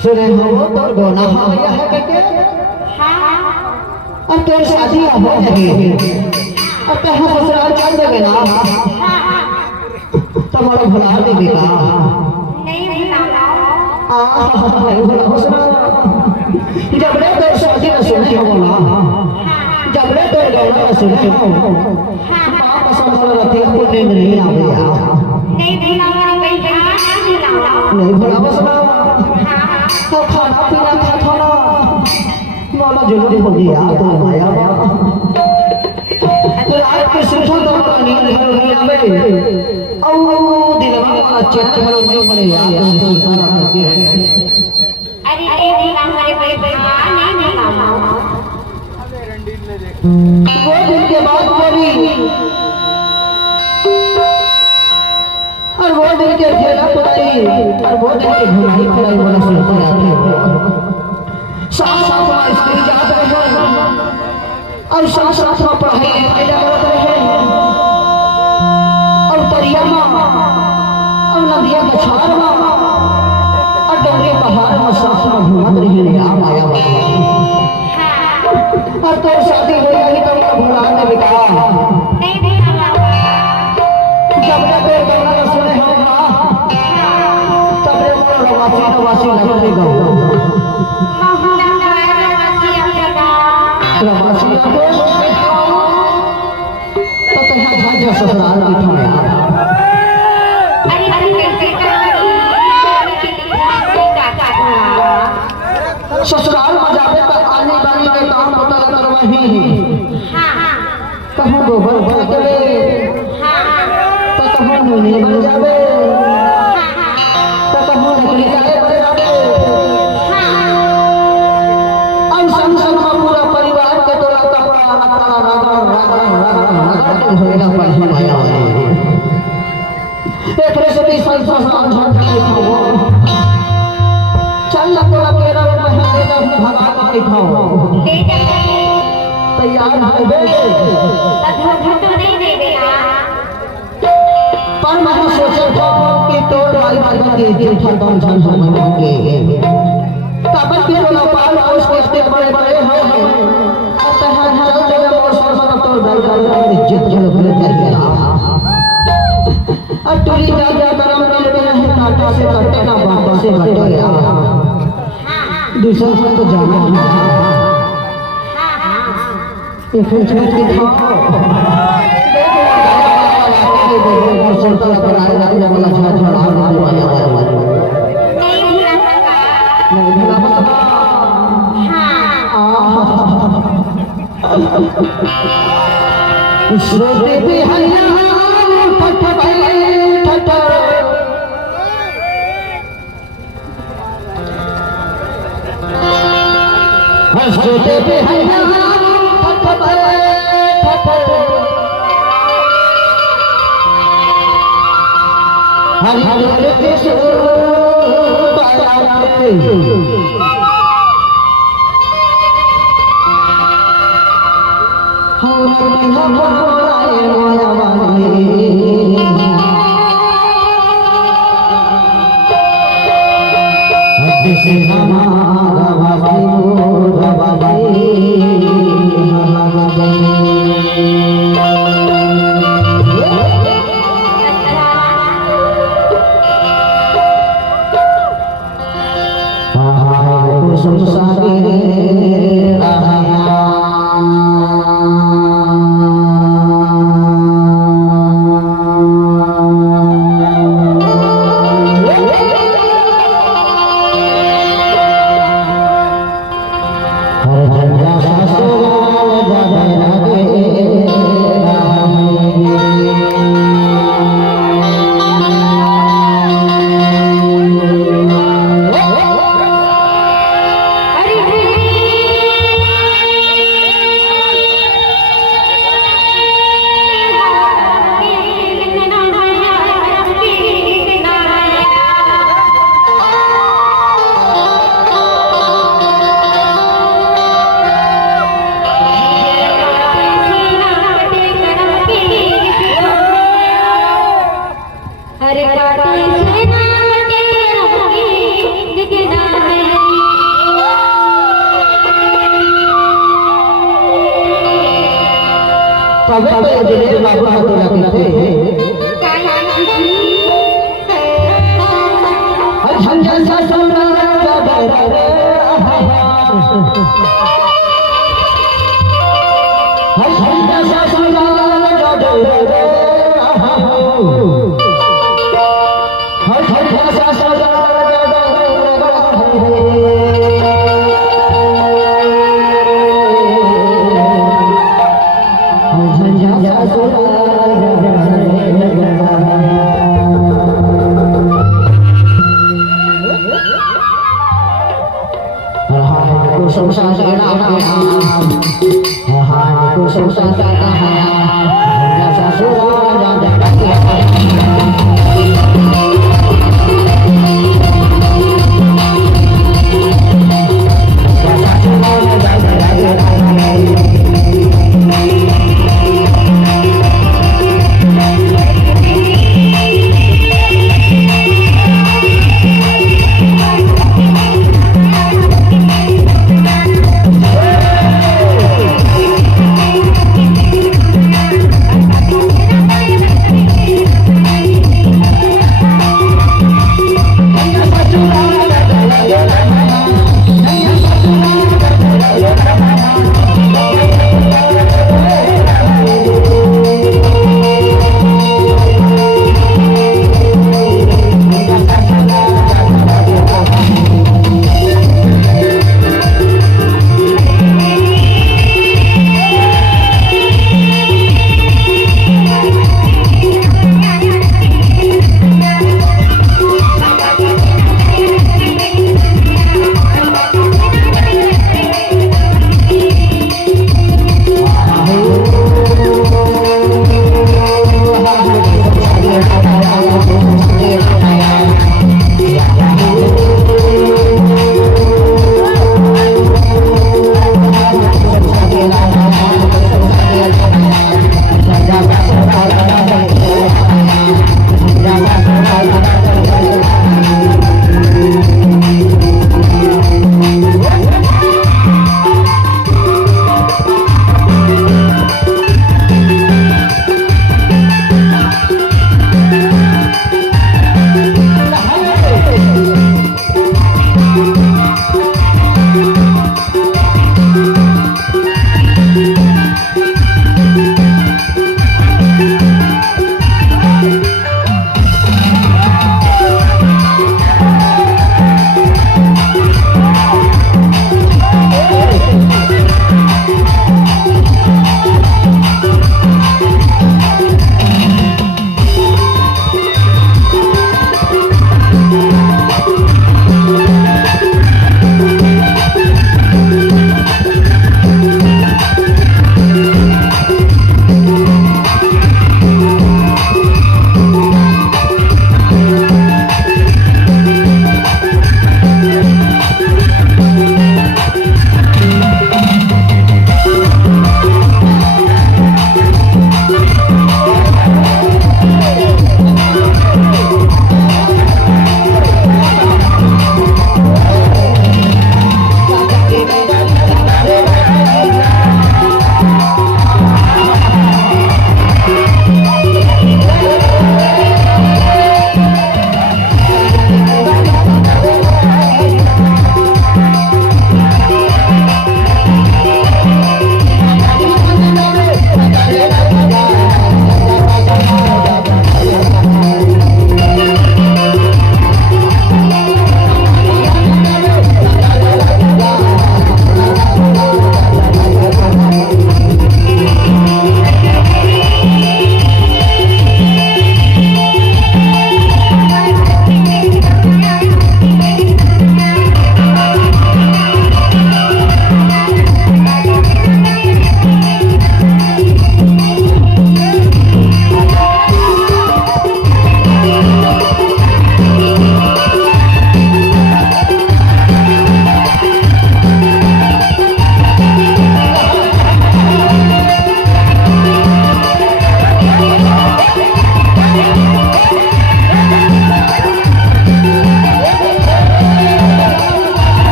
सुरे हो तोर गोना हवैया है के और तोर शादी हो है और ते हम ससुराल चल देबे ना तुम्हारा भुला देबे का नहीं भुलाओ नहीं भुलाओ जब रे तोर शादी न सुने हो ना जब रे तोर गोना न सुने हो हां पसंद वाला रति पुण्य नहीं आवेया नहीं भुलाओ भैया नहीं भुलाओ सुना तो खाना पीना खा ना माला जल्दी हो गया तो माया तो रात के सुखा तो नींद घर नहीं आवे औ दिलवा वाला चैन घर नहीं बने यार सुल्तान करके अरे नहीं हमारे भैया नहीं भुलाओ वो दिन के बाद बोली और वो दिन के खेला पड़ाई और वो दिन के घुमाई फिराई वाला सुल्तान आते साथ साथ में स्त्री जात रहे और साथ साथ में पढ़ाई लिखाई करत रहे और तरिया में और नदिया के छार में और डोंगरी पहाड़ में साथ में घूमत रही आ माया और तो शादी हो गई तो भुला दे बेटा नहीं भुलाओ जब रे गंगा का सुने होगा तब रे रवासी लगने गो रवासी तो तुम्हारा झांझा ससुराल की थाया ससुराल में जावे तो आने बानी के काम पता करवाही कहूँ गोबर भर देवे तो कहूँ नूनी बन जावे तो कहूँ नकली जाए बन जावे और संग संग में पूरा परिवार के तोला कपड़ा होएगा पढ़ी माया एक रेसिपी संसार झंझट चल तोला केरा भगवान के खाओ तैयार है बे तो नहीं देगा पर मैं सोचे कि तोड़ वाली मार्ग के जूठा कौन सा के काबल के बोला पाल हाउस के स्टेट बड़े बड़े हैं अब तहां चल चल और सरसरा तोड़ डाल कर इज्जत चल भले चाहिए अब टोली जा जा करम मिलते हैं कांटे से काटे ना बातों से काटे दूसरा को तो जाना ये फिर छोड़ के खाओ संतरा पर आए लगने वाला छा छा आने वाला नहीं भला बाबा श्रोते भी हल्ला ठठ ठठ हंसते पे हल्ला ठठ ठठ हरि हरि कृष्ण तबे तो ये दिले बाबू का तो लगते हर झंझा सा सोना हर झंझा सा सोना हर झंझा सा सोना संसार